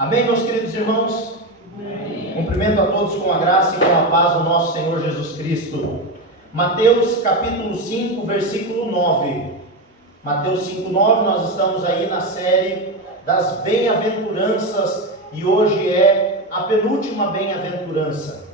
Amém, meus queridos irmãos? Amém. Cumprimento a todos com a graça e com a paz do nosso Senhor Jesus Cristo. Mateus capítulo 5, versículo 9. Mateus 5, 9, nós estamos aí na série das bem-aventuranças e hoje é a penúltima bem-aventurança,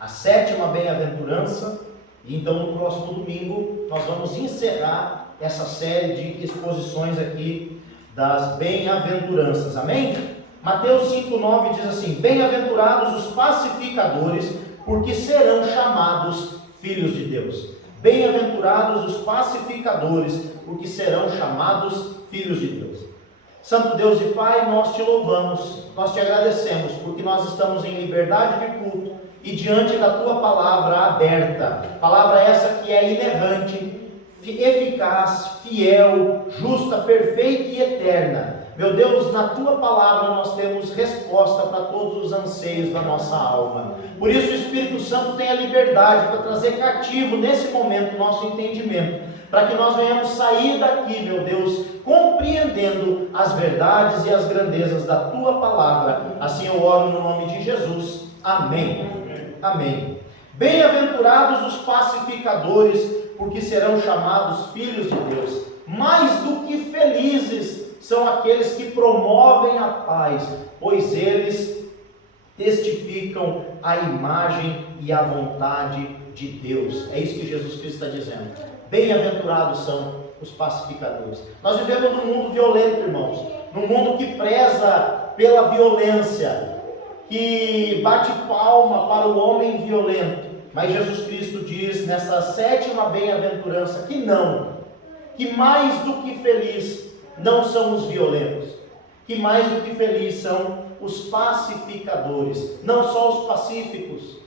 a 7ª bem-aventurança, e então no próximo domingo nós vamos encerrar essa série de exposições aqui das bem-aventuranças, amém? Mateus 5,9 diz assim: bem-aventurados os pacificadores, porque serão chamados filhos de Deus. Bem-aventurados os pacificadores, porque serão chamados filhos de Deus. Santo Deus e Pai, nós te louvamos, nós te agradecemos, porque nós estamos em liberdade de culto e diante da tua palavra aberta, palavra essa que é inerrante, eficaz, fiel, justa, perfeita e eterna. Meu Deus, na tua palavra nós temos resposta para todos os anseios da nossa alma. Por isso o Espírito Santo tem a liberdade para trazer cativo nesse momento o nosso entendimento, para que nós venhamos sair daqui, meu Deus, compreendendo as verdades e as grandezas da tua palavra. Assim eu oro no nome de Jesus. Amém. Amém. Bem-aventurados os pacificadores, porque serão chamados filhos de Deus. Mais do que felizes são aqueles que promovem a paz, pois eles testificam a imagem e a vontade de Deus. É isso que Jesus Cristo está dizendo. Bem-aventurados são os pacificadores. Nós vivemos num mundo violento, irmãos, num mundo que preza pela violência, que bate palma para o homem violento. Mas Jesus Cristo diz nessa 7ª bem-aventurança que mais do que feliz não são os violentos, que mais do que feliz são os pacificadores, não só os pacíficos,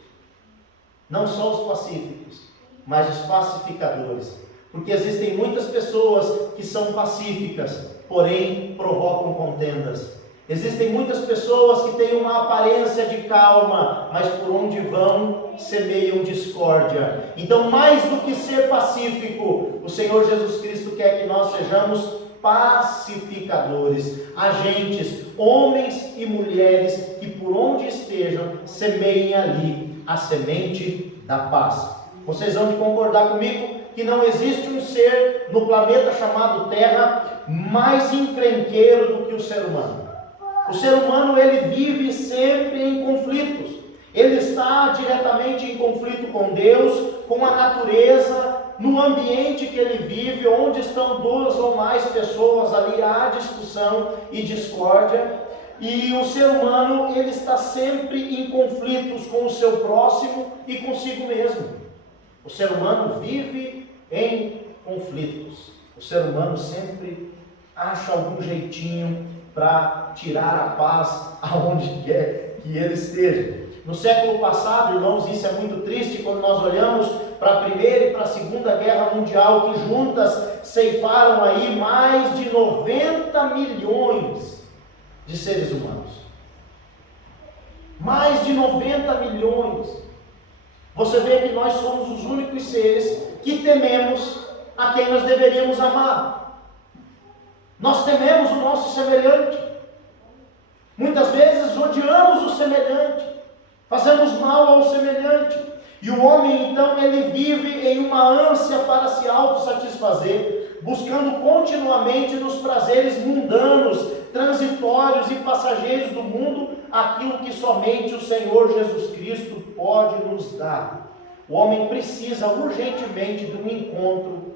mas os pacificadores, porque existem muitas pessoas que são pacíficas, porém provocam contendas. Existem muitas pessoas que têm uma aparência de calma, mas por onde vão semeiam discórdia. Então, mais do que ser pacífico, o Senhor Jesus Cristo quer que nós sejamos pacificadores, agentes, homens e mulheres que por onde estejam semeiem ali a semente da paz. Vocês vão de concordar comigo que não existe um ser no planeta chamado Terra mais encrenqueiro do que o ser humano. O ser humano, ele vive sempre em conflitos. Ele está diretamente em conflito com Deus, com a natureza, no ambiente que ele vive, onde estão 2 ou mais pessoas, ali há discussão e discórdia. E o ser humano, ele está sempre em conflitos com o seu próximo e consigo mesmo. O ser humano vive em conflitos. O ser humano sempre acha algum jeitinho para tirar a paz aonde quer que ele esteja. No século passado, irmãos, isso é muito triste quando nós olhamos para a Primeira e para a Segunda Guerra Mundial, que juntas ceifaram aí mais de 90 milhões de seres humanos. Mais de 90 milhões. Você vê que nós somos os únicos seres que tememos a quem nós deveríamos amar. Nós tememos o nosso semelhante. Muitas vezes odiamos o semelhante, fazemos mal ao semelhante. E o homem, então, ele vive em uma ânsia para se autossatisfazer, buscando continuamente nos prazeres mundanos, transitórios e passageiros do mundo, aquilo que somente o Senhor Jesus Cristo pode nos dar. O homem precisa urgentemente de um encontro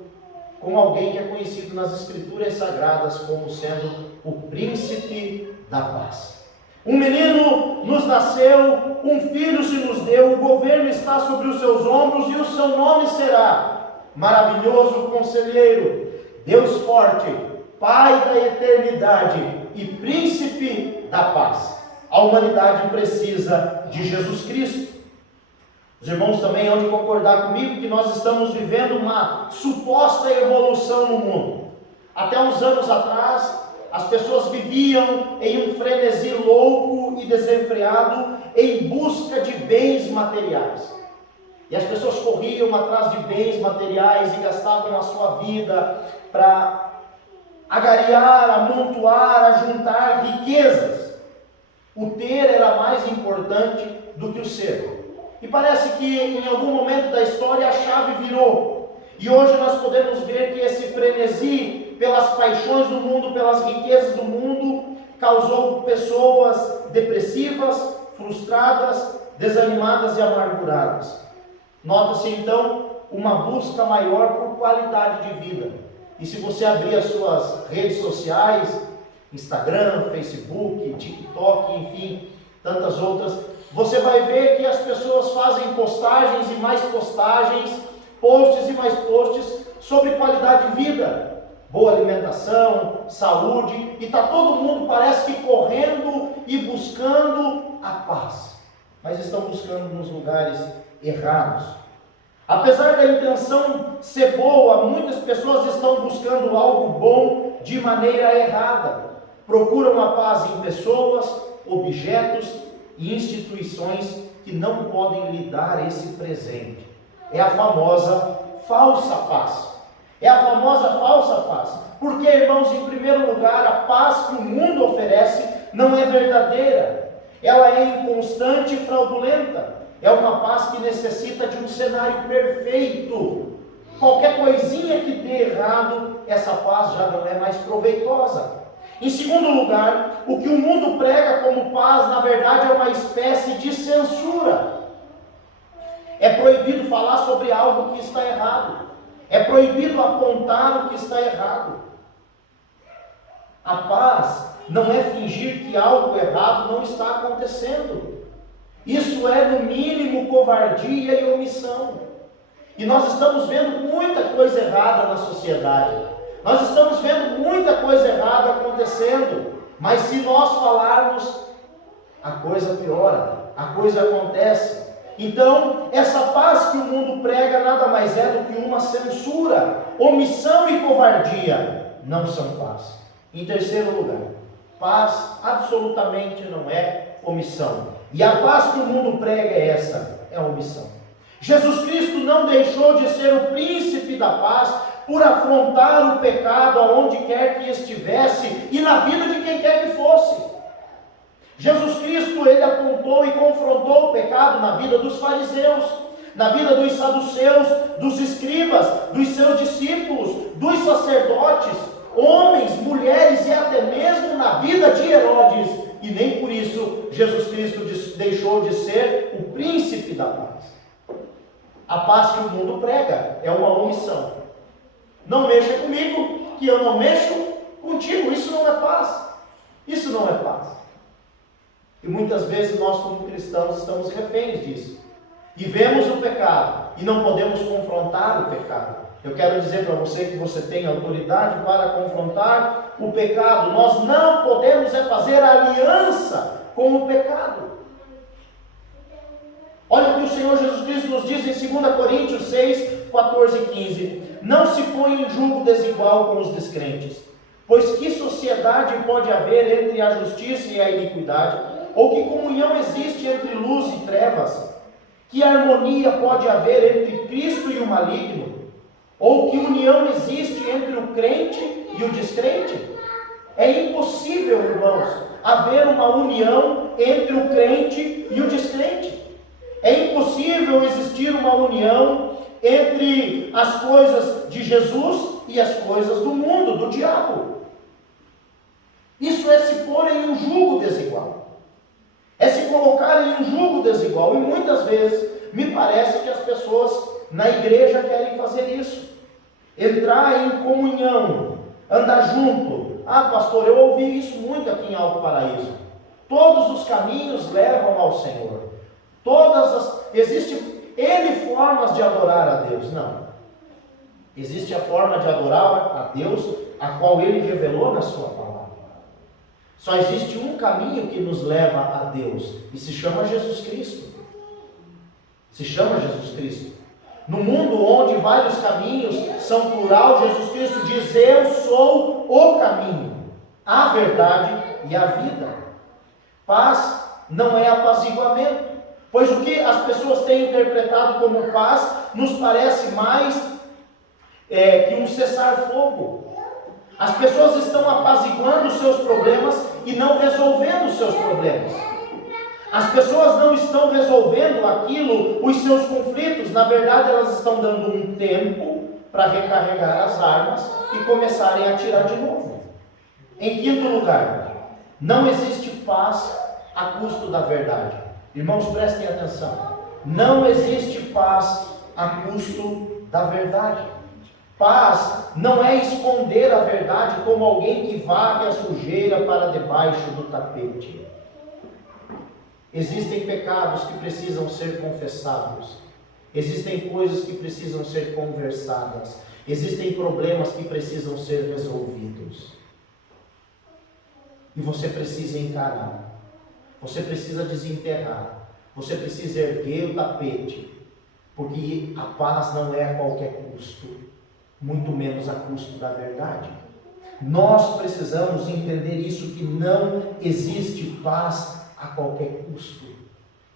com alguém que é conhecido nas Escrituras Sagradas como sendo o príncipe da paz. Um menino nos nasceu, um filho se nos deu, o governo está sobre os seus ombros e o seu nome será Maravilhoso Conselheiro, Deus Forte, Pai da Eternidade e Príncipe da Paz. A humanidade precisa de Jesus Cristo. Os irmãos também hão de concordar comigo que nós estamos vivendo uma suposta evolução no mundo. Até uns anos atrás, as pessoas viviam em um frenesi louco e desenfreado em busca de bens materiais. E as pessoas corriam atrás de bens materiais e gastavam a sua vida para agariar, amontoar, ajuntar riquezas. O ter era mais importante do que o ser. E parece que em algum momento da história a chave virou. E hoje nós podemos ver que esse frenesi pelas paixões do mundo, pelas riquezas do mundo, causou pessoas depressivas, frustradas, desanimadas e amarguradas. Nota-se então uma busca maior por qualidade de vida. E se você abrir as suas redes sociais, Instagram, Facebook, TikTok, enfim, tantas outras, você vai ver que as pessoas fazem postagens e mais postagens, posts e mais posts sobre qualidade de vida, boa alimentação, saúde, e está todo mundo, parece que correndo e buscando a paz, mas estão buscando nos lugares errados. Apesar da intenção ser boa, muitas pessoas estão buscando algo bom de maneira errada. Procuram a paz em pessoas, objetos e instituições que não podem lhe dar esse presente. É a famosa falsa paz. É a famosa falsa paz. Porque, irmãos, em primeiro lugar, a paz que o mundo oferece não é verdadeira. Ela é inconstante e fraudulenta. É uma paz que necessita de um cenário perfeito. Qualquer coisinha que dê errado, essa paz já não é mais proveitosa. Em segundo lugar, o que o mundo prega como paz, na verdade, é uma espécie de censura. É proibido falar sobre algo que está errado. É proibido apontar o que está errado. A paz não é fingir que algo errado não está acontecendo. Isso é, no mínimo, covardia e omissão. E nós estamos vendo muita coisa errada na sociedade. Nós estamos vendo muita coisa errada acontecendo. Mas se nós falarmos, a coisa piora, a coisa acontece. Então, essa paz que o mundo prega nada mais é do que uma censura. Omissão e covardia não são paz. Em terceiro lugar, paz absolutamente não é omissão. E a paz que o mundo prega é essa, é a omissão. Jesus Cristo não deixou de ser o príncipe da paz por afrontar o pecado aonde quer que estivesse e na vida de quem quer que fosse. Jesus Cristo, ele apontou e confrontou o pecado na vida dos fariseus, na vida dos saduceus, dos escribas, dos seus discípulos, dos sacerdotes, homens, mulheres e até mesmo na vida de Herodes. E nem por isso Jesus Cristo deixou de ser o príncipe da paz. A paz que o mundo prega é uma omissão. Não mexa comigo, que eu não mexo contigo. Isso não é paz. Isso não é paz. E muitas vezes nós, como cristãos, estamos reféns disso. E vemos o pecado e não podemos confrontar o pecado. Eu quero dizer para você que você tem autoridade para confrontar o pecado. Nós não podemos fazer aliança com o pecado. Olha o que o Senhor Jesus Cristo nos diz em 2 Coríntios 6, 14 e 15. Não se põe em julgo desigual com os descrentes, pois que sociedade pode haver entre a justiça e a iniquidade? Ou que comunhão existe entre luz e trevas? Que harmonia pode haver entre Cristo e o maligno? Ou que união existe entre o crente e o descrente? É impossível, irmãos, haver uma união entre o crente e o descrente. É impossível existir uma união entre as coisas de Jesus e as coisas do mundo, do diabo. Isso é se pôr em um jugo desigual. É se colocar em um jugo desigual. E muitas vezes me parece que as pessoas na igreja querem fazer isso. Entrar em comunhão, andar junto. Ah, pastor, eu ouvi isso muito aqui em Alto Paraíso. Todos os caminhos levam ao Senhor. Existem N formas de adorar a Deus. Não. Existe a forma de adorar a Deus, a qual Ele revelou na sua palavra. Só existe um caminho que nos leva a Deus, e se chama Jesus Cristo. Se chama Jesus Cristo. No mundo onde vários caminhos são plural, Jesus Cristo diz: eu sou o caminho, a verdade e a vida. Paz não é apaziguamento, pois o que as pessoas têm interpretado como paz nos parece mais que um cessar-fogo. As pessoas estão apaziguando os seus problemas e não resolvendo os seus problemas. As pessoas não estão resolvendo os seus conflitos. Na verdade, elas estão dando um tempo para recarregar as armas e começarem a atirar de novo. Em quinto lugar, não existe paz a custo da verdade. Irmãos, prestem atenção. Não existe paz a custo da verdade. Paz não é esconder a verdade como alguém que varre a sujeira para debaixo do tapete. Existem pecados que precisam ser confessados. Existem coisas que precisam ser conversadas. Existem problemas que precisam ser resolvidos. E você precisa encarar. Você precisa desenterrar. Você precisa erguer o tapete. Porque a paz não é a qualquer custo. Muito menos a custo da verdade. Nós precisamos entender isso, que não existe paz a qualquer custo.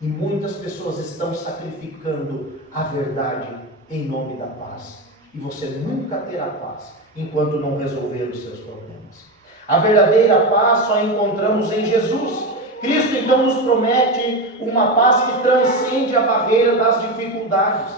E muitas pessoas estão sacrificando a verdade em nome da paz. E você nunca terá paz enquanto não resolver os seus problemas. A verdadeira paz só encontramos em Jesus. Cristo então nos promete uma paz que transcende a barreira das dificuldades,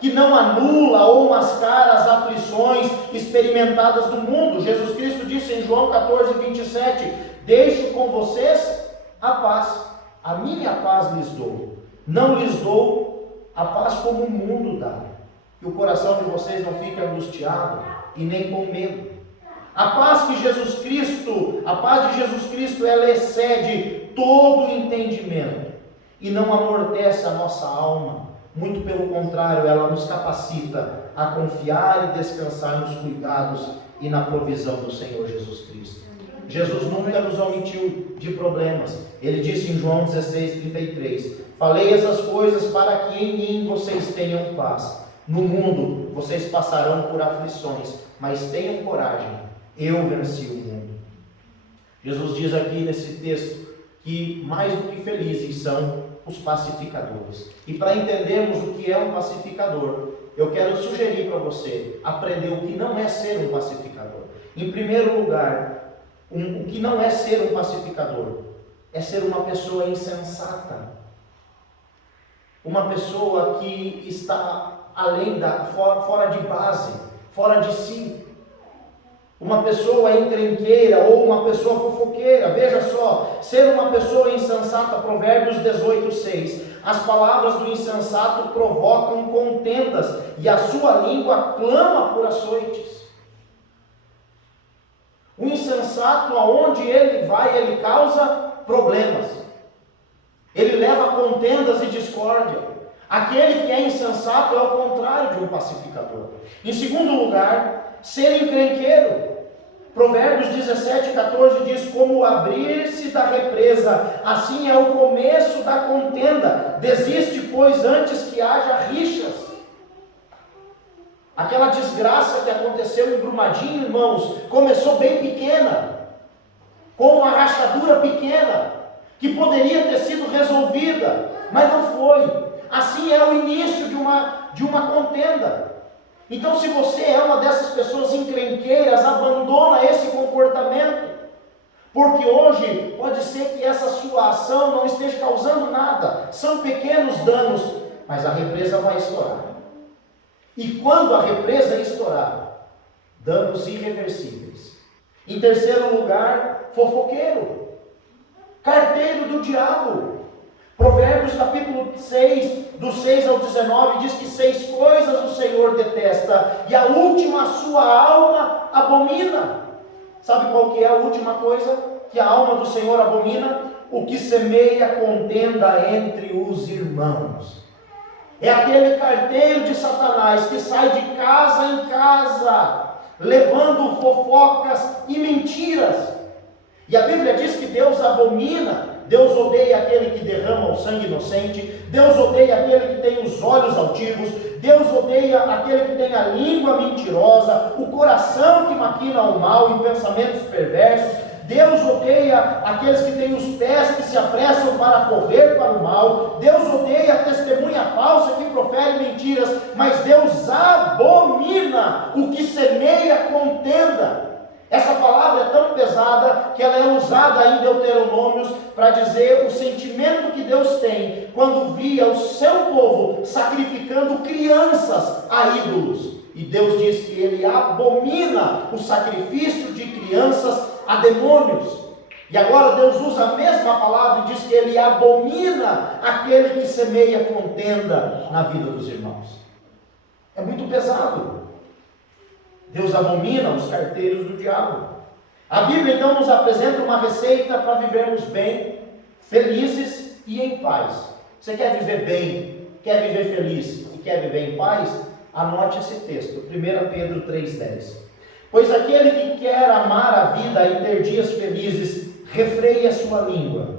que não anula ou mascara as aflições experimentadas do mundo. Jesus Cristo disse em João 14:27, deixo com vocês a paz, a minha paz lhes dou, não lhes dou a paz como o mundo dá, que o coração de vocês não fique angustiado e nem com medo. A paz de Jesus Cristo, ela excede todo entendimento e não amortece a nossa alma. Muito pelo contrário, ela nos capacita a confiar e descansar nos cuidados e na provisão do Senhor Jesus Cristo. Jesus nunca nos omitiu de problemas. Ele disse em João 16:33, falei essas coisas para que em mim vocês tenham paz. No mundo vocês passarão por aflições, mas tenham coragem, eu venci o mundo. Jesus diz aqui nesse texto que mais do que felizes são os pacificadores. E para entendermos o que é um pacificador, eu quero sugerir para você aprender o que não é ser um pacificador. Em primeiro lugar, o que não é ser um pacificador é ser uma pessoa insensata, uma pessoa que está fora de base, fora de si, uma pessoa encrenqueira ou uma pessoa fofoqueira. Veja só, ser uma pessoa insensata, Provérbios 18:6, as palavras do insensato provocam contendas e a sua língua clama por açoites. O insensato, aonde ele vai, ele causa problemas, ele leva contendas e discórdia. Aquele que é insensato é o contrário de um pacificador. Em segundo lugar, ser encrenqueiro. Provérbios 17:14 diz, como o abrir-se da represa, assim é o começo da contenda, desiste, pois, antes que haja rixas. Aquela desgraça que aconteceu em Brumadinho, irmãos, começou bem pequena, com uma rachadura pequena, que poderia ter sido resolvida, mas não foi. Assim é o início de uma contenda. Então, se você é uma dessas pessoas encrenqueiras, abandona esse comportamento, porque hoje pode ser que essa sua ação não esteja causando nada, são pequenos danos, mas a represa vai estourar. E quando a represa estourar, danos irreversíveis. Em terceiro lugar, fofoqueiro, carteiro do diabo. Provérbios capítulo 6, do 6 ao 19, diz que 6 coisas o Senhor detesta, e a última a sua alma abomina. Sabe qual que é a última coisa que a alma do Senhor abomina? O que semeia contenda entre os irmãos. É aquele carteiro de Satanás que sai de casa em casa, levando fofocas e mentiras. E a Bíblia diz que Deus abomina, Deus odeia aquele que derrama o sangue inocente, Deus odeia aquele que tem os olhos altivos, Deus odeia aquele que tem a língua mentirosa, o coração que maquina o mal e pensamentos perversos. Deus odeia aqueles que têm os pés que se apressam para correr para o mal. Deus odeia a testemunha falsa que profere mentiras, mas Deus abomina o que semeia contenda. Essa palavra é tão pesada que ela é usada em Deuteronômios para dizer o sentimento que Deus tem quando via o seu povo sacrificando crianças a ídolos. E Deus diz que ele abomina o sacrifício de crianças a demônios. E agora Deus usa a mesma palavra e diz que ele abomina aquele que semeia contenda na vida dos irmãos. É muito pesado. Deus abomina os carteiros do diabo. A Bíblia então nos apresenta uma receita para vivermos bem, felizes e em paz. Você quer viver bem, quer viver feliz e quer viver em paz? Anote esse texto, 1 Pedro 3,10. Pois aquele que quer amar a vida e ter dias felizes, refreie a sua língua.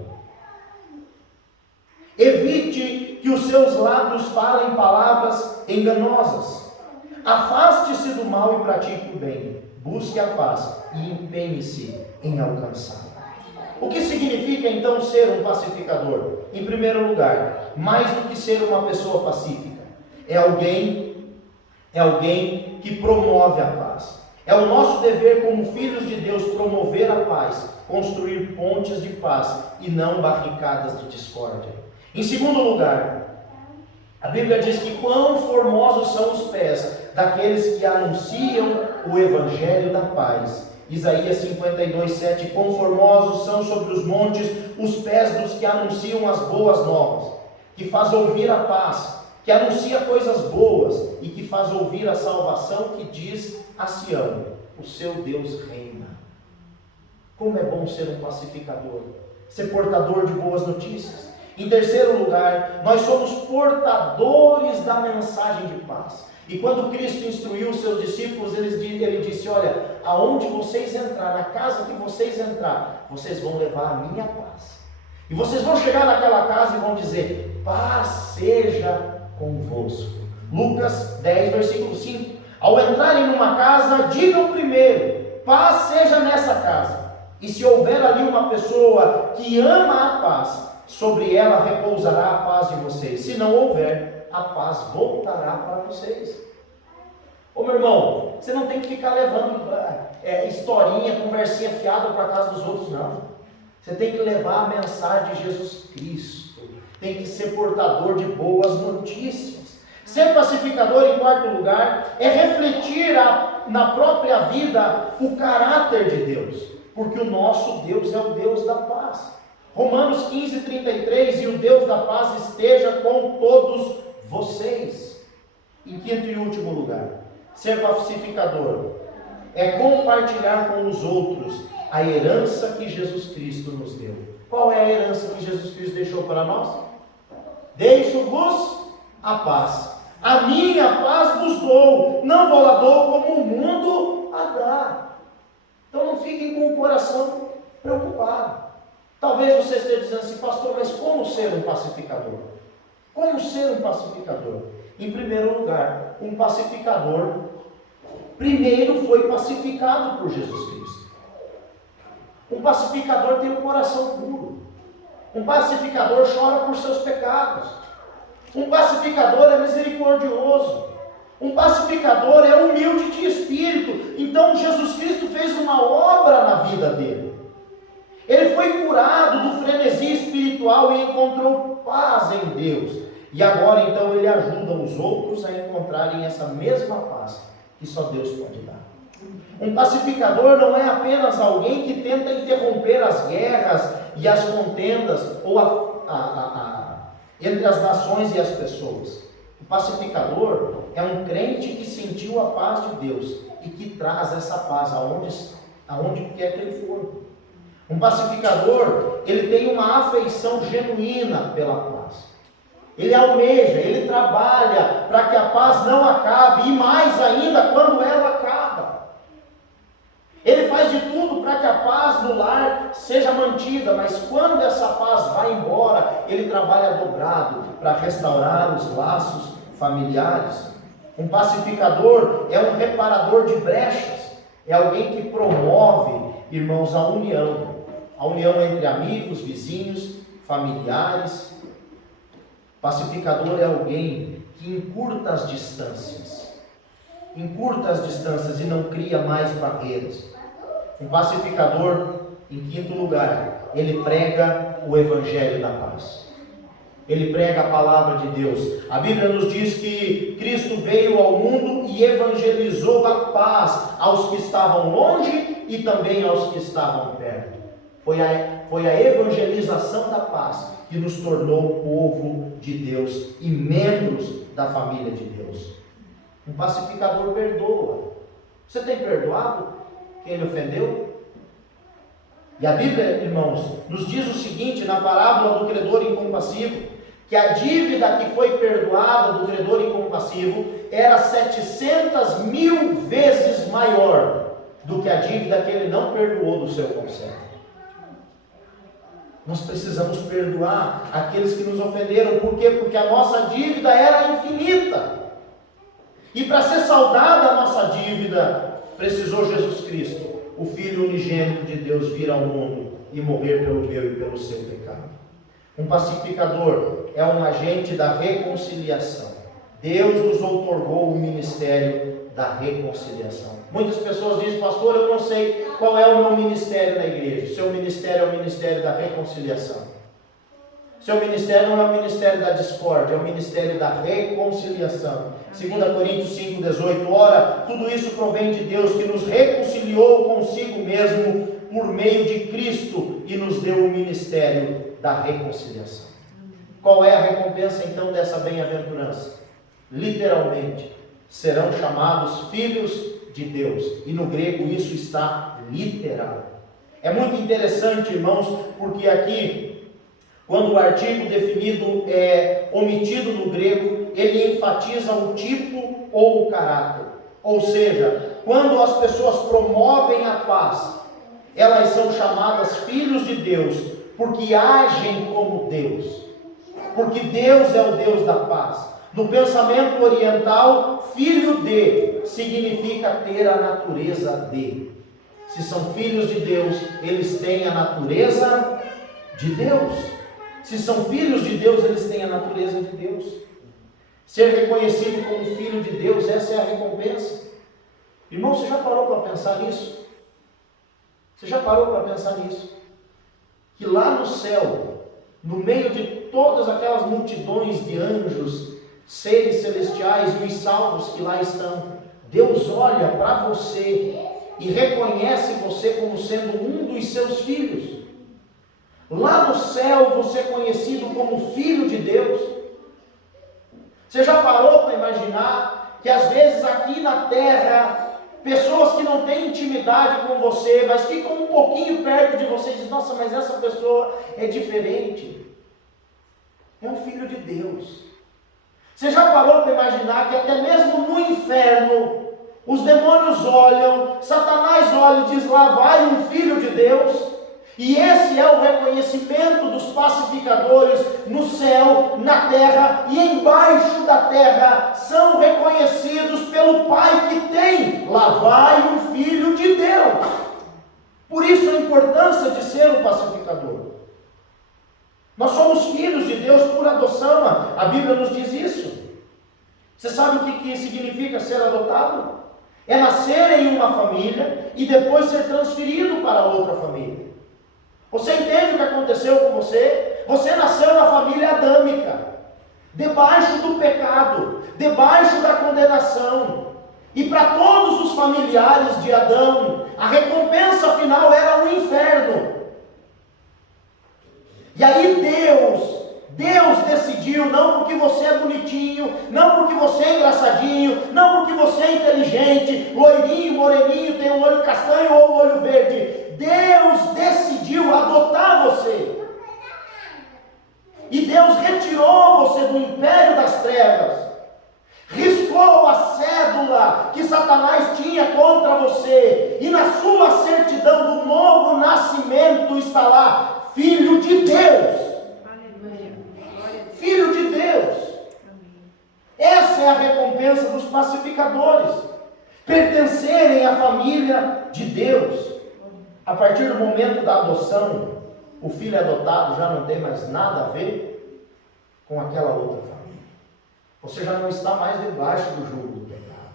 Evite que os seus lábios falem palavras enganosas. Afaste-se do mal e pratique o bem. Busque a paz e empenhe-se em alcançá-la. O que significa então ser um pacificador? Em primeiro lugar, mais do que ser uma pessoa pacífica, é alguém que promove a paz. É o nosso dever como filhos de Deus promover a paz, construir pontes de paz e não barricadas de discórdia. Em segundo lugar, a Bíblia diz que quão formosos são os pés daqueles que anunciam o Evangelho da paz. Isaías 52:7, quão formosos são sobre os montes os pés dos que anunciam as boas novas, que faz ouvir a paz, que anuncia coisas boas e que faz ouvir a salvação, que diz a Sião, o seu Deus reina. Como é bom ser um pacificador, ser portador de boas notícias. Em terceiro lugar, nós somos portadores da mensagem de paz. E quando Cristo instruiu os seus discípulos, ele disse: olha, aonde vocês entrar, na casa que vocês entrar, vocês vão levar a minha paz. E vocês vão chegar naquela casa e vão dizer: paz seja convosco. Lucas 10, versículo 5. Ao entrarem numa casa, digam primeiro: paz seja nessa casa. E se houver ali uma pessoa que ama a paz, sobre ela repousará a paz de vocês. Se não houver, a paz voltará para vocês. Ô meu irmão, você não tem que ficar levando historinha, conversinha fiada para a casa dos outros, não. Você tem que levar a mensagem de Jesus Cristo. Tem que ser portador de boas notícias. Ser pacificador, em quarto lugar, é refletir na própria vida o caráter de Deus. Porque o nosso Deus é o Deus da paz. Romanos 15:33, e o Deus da paz esteja com todos vocês. Em quinto e último lugar, ser pacificador é compartilhar com os outros a herança que Jesus Cristo nos deu. Qual é a herança que Jesus Cristo deixou para nós? Deixo-vos a paz. A minha paz vos dou, não vou lá dou como o mundo a dá. Então não fiquem com o coração preocupado. Talvez você esteja dizendo assim: pastor, mas como ser um pacificador? Como ser um pacificador? Em primeiro lugar, um pacificador primeiro foi pacificado por Jesus Cristo. Um pacificador tem um coração puro. Um pacificador chora por seus pecados. Um pacificador é misericordioso. Um pacificador é humilde de espírito. Então Jesus Cristo fez uma obra na vida dele. Ele foi curado do frenesi espiritual e encontrou paz em Deus. E agora então ele ajuda os outros a encontrarem essa mesma paz que só Deus pode dar. Um pacificador não é apenas alguém que tenta interromper as guerras e as contendas ou entre as nações e as pessoas. O pacificador é um crente que sentiu a paz de Deus e que traz essa paz aonde quer que ele for. Um pacificador, ele tem uma afeição genuína pela paz. Ele almeja, ele trabalha para que a paz não acabe, e mais ainda quando ela acaba. Ele faz de tudo para que a paz no lar seja mantida, mas quando essa paz vai embora, ele trabalha dobrado para restaurar os laços familiares. Um pacificador é um reparador de brechas, é alguém que promove, irmãos, a união entre amigos, vizinhos, familiares. Pacificador é alguém que encurta as distâncias e não cria mais barreiras. Um pacificador, em quinto lugar, ele prega o evangelho da paz. Ele prega a palavra de Deus. A Bíblia nos diz que Cristo veio ao mundo e evangelizou a paz aos que estavam longe e também aos que estavam perto. Foi a evangelização da paz que nos tornou povo de Deus e membros da família de Deus. Um pacificador perdoa. Você tem perdoado quem lhe ofendeu? E a Bíblia, irmãos, nos diz o seguinte, na parábola do credor incompassivo, que a dívida que foi perdoada do credor incompassivo era 700.000 vezes maior do que a dívida que ele não perdoou do seu conservo. Nós precisamos perdoar aqueles que nos ofenderam. Por quê? Porque a nossa dívida era infinita. E para ser saldada a nossa dívida, precisou Jesus Cristo, o Filho unigênito de Deus, vir ao mundo e morrer pelo meu e pelo seu pecado. Um pacificador é um agente da reconciliação. Deus nos outorgou o ministério da reconciliação. Muitas pessoas dizem, pastor, eu não sei qual é o meu ministério na igreja. Seu ministério é o ministério da reconciliação. Seu ministério não é o ministério da discórdia, é o ministério da reconciliação. 2 Coríntios 5,18, ora, tudo isso provém de Deus, que nos reconciliou consigo mesmo por meio de Cristo e nos deu o ministério da reconciliação. Qual é a recompensa então dessa bem-aventurança? Literalmente, serão chamados filhos de Deus. E no grego isso está literal. É muito interessante, irmãos, porque aqui, quando o artigo definido é omitido no grego, ele enfatiza o tipo ou o caráter. Ou seja, quando as pessoas promovem a paz, elas são chamadas filhos de Deus, porque agem como Deus. Porque Deus é o Deus da paz. No pensamento oriental, filho de significa ter a natureza de. Se são filhos de Deus, eles têm a natureza de Deus. Se são filhos de Deus, eles têm a natureza de Deus. Ser reconhecido como filho de Deus, essa é a recompensa. Irmão, você já parou para pensar nisso? Você já parou para pensar nisso? Que lá no céu, no meio de todas aquelas multidões de anjos, seres celestiais e os salvos que lá estão, Deus olha para você e reconhece você como sendo um dos seus filhos. Lá no céu você é conhecido como filho de Deus. Você já parou para imaginar que às vezes aqui na terra, pessoas que não têm intimidade com você, mas ficam um pouquinho perto de você e dizem, nossa, mas essa pessoa é diferente. É um filho de Deus. Você já parou para imaginar que até mesmo no inferno, os demônios olham, Satanás olha e diz, lá vai um filho de Deus? E esse é o reconhecimento dos pacificadores no céu, na terra e embaixo da terra. São reconhecidos pelo Pai que tem. Lá vai um filho de Deus. Por isso a importância de ser um pacificador. Nós somos filhos de Deus por adoção. A Bíblia nos diz isso. Você sabe o que significa ser adotado? É nascer em uma família e depois ser transferido para outra família. Você entende o que aconteceu com você? Você nasceu na família adâmica, debaixo do pecado, debaixo da condenação. E para todos os familiares de Adão, a recompensa final era o inferno. E aí Deus decidiu, não porque você é bonitinho, não porque você é engraçadinho, não porque você é inteligente, loirinho, moreninho, tem um olho castanho ou um olho verde. Deus decidiu adotar você. E Deus retirou você do império das trevas. Riscou a cédula que Satanás tinha contra você. E na sua certidão do novo nascimento está lá, Filho de Deus. Filho de Deus. Essa é a recompensa dos pacificadores. Pertencerem à família de Deus. A partir do momento da adoção, o filho adotado já não tem mais nada a ver com aquela outra família. Você já não está mais debaixo do jugo do pecado.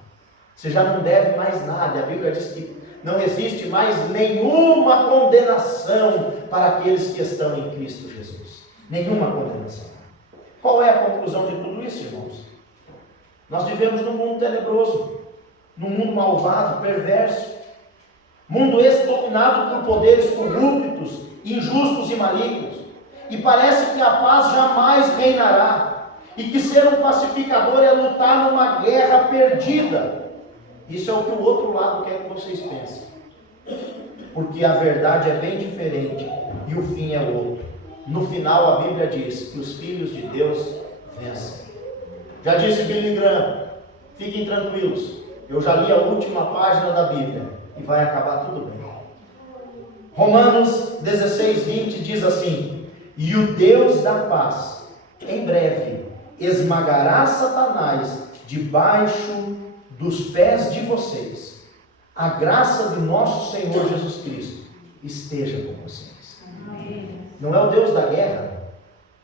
Você já não deve mais nada. A Bíblia diz que não existe mais nenhuma condenação para aqueles que estão em Cristo Jesus. Nenhuma condenação. Qual é a conclusão de tudo isso, irmãos? Nós vivemos num mundo tenebroso, num mundo malvado, perverso, mundo esse dominado por poderes corruptos, injustos e malignos, e parece que a paz jamais reinará, e que ser um pacificador é lutar numa guerra perdida. Isso é o que o outro lado quer que vocês pensem, porque a verdade é bem diferente e o fim é outro. No final a Bíblia diz que os filhos de Deus vencem. Já disse Billy Graham, fiquem tranquilos, eu já li a última página da Bíblia e vai acabar tudo bem. Romanos 16:20 diz assim: e o Deus da paz em breve esmagará Satanás debaixo dos pés de vocês. A graça de nosso Senhor Jesus Cristo esteja com vocês. Amém. Não é o Deus da guerra,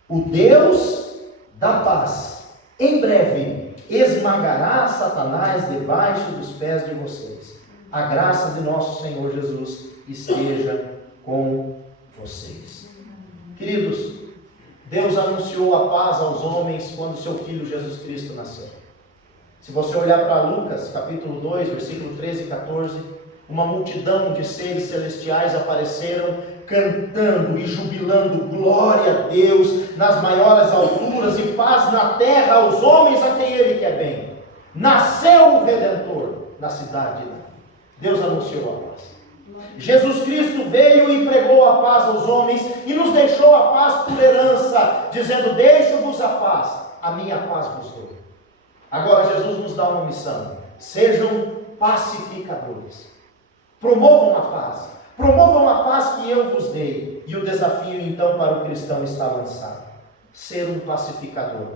o Deus da paz em breve esmagará Satanás debaixo dos pés de vocês. A graça de nosso Senhor Jesus esteja com vocês. Queridos, Deus anunciou a paz aos homens quando seu Filho Jesus Cristo nasceu. Se você olhar para Lucas, capítulo 2, versículo 13 e 14, uma multidão de seres celestiais apareceram, cantando e jubilando, glória a Deus nas maiores alturas e paz na terra aos homens a quem Ele quer bem. Nasceu o Redentor na cidade de Davi. Deus anunciou a paz. Jesus Cristo veio e pregou a paz aos homens e nos deixou a paz por herança, dizendo: deixo-vos a paz, a minha paz vos dou. Agora Jesus nos dá uma missão: sejam pacificadores, promovam a paz que eu vos dei. E o desafio então para o cristão está lançado: ser um pacificador.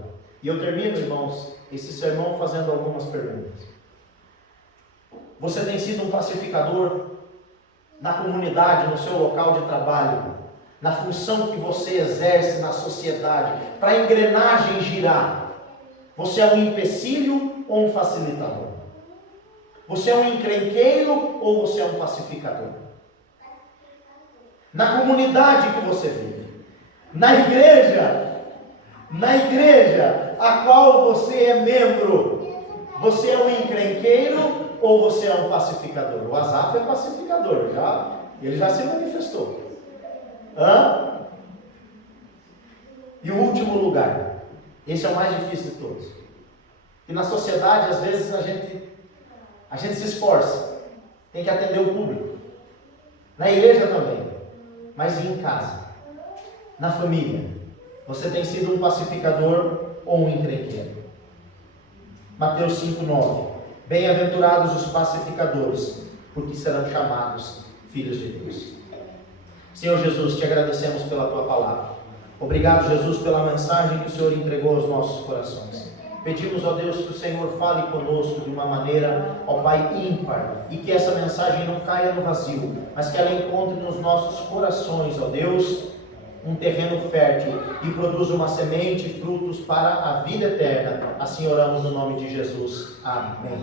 E eu termino, irmãos, esse sermão fazendo algumas perguntas. Você tem sido um pacificador na comunidade, no seu local de trabalho, na função que você exerce na sociedade, para a engrenagem girar? Você é um empecilho ou um facilitador? Você é um encrenqueiro ou você é um pacificador? Na comunidade que você vive, na igreja a qual você é membro, você é um encrenqueiro ou você é um pacificador? O Asaf é pacificador, ele já se manifestou. E o último lugar, esse é o mais difícil de todos. E na sociedade, às vezes, a gente se esforça, tem que atender o público, na igreja também, mas e em casa, na família, você tem sido um pacificador ou um encrenqueiro? Mateus 5:9: bem-aventurados os pacificadores, porque serão chamados filhos de Deus. Senhor Jesus, te agradecemos pela tua palavra. Obrigado, Jesus, pela mensagem que o Senhor entregou aos nossos corações. Pedimos, ó Deus, que o Senhor fale conosco de uma maneira, ó Pai, ímpar, e que essa mensagem não caia no vazio, mas que ela encontre nos nossos corações, ó Deus, um terreno fértil e produza uma semente e frutos para a vida eterna. Assim oramos no nome de Jesus. Amém.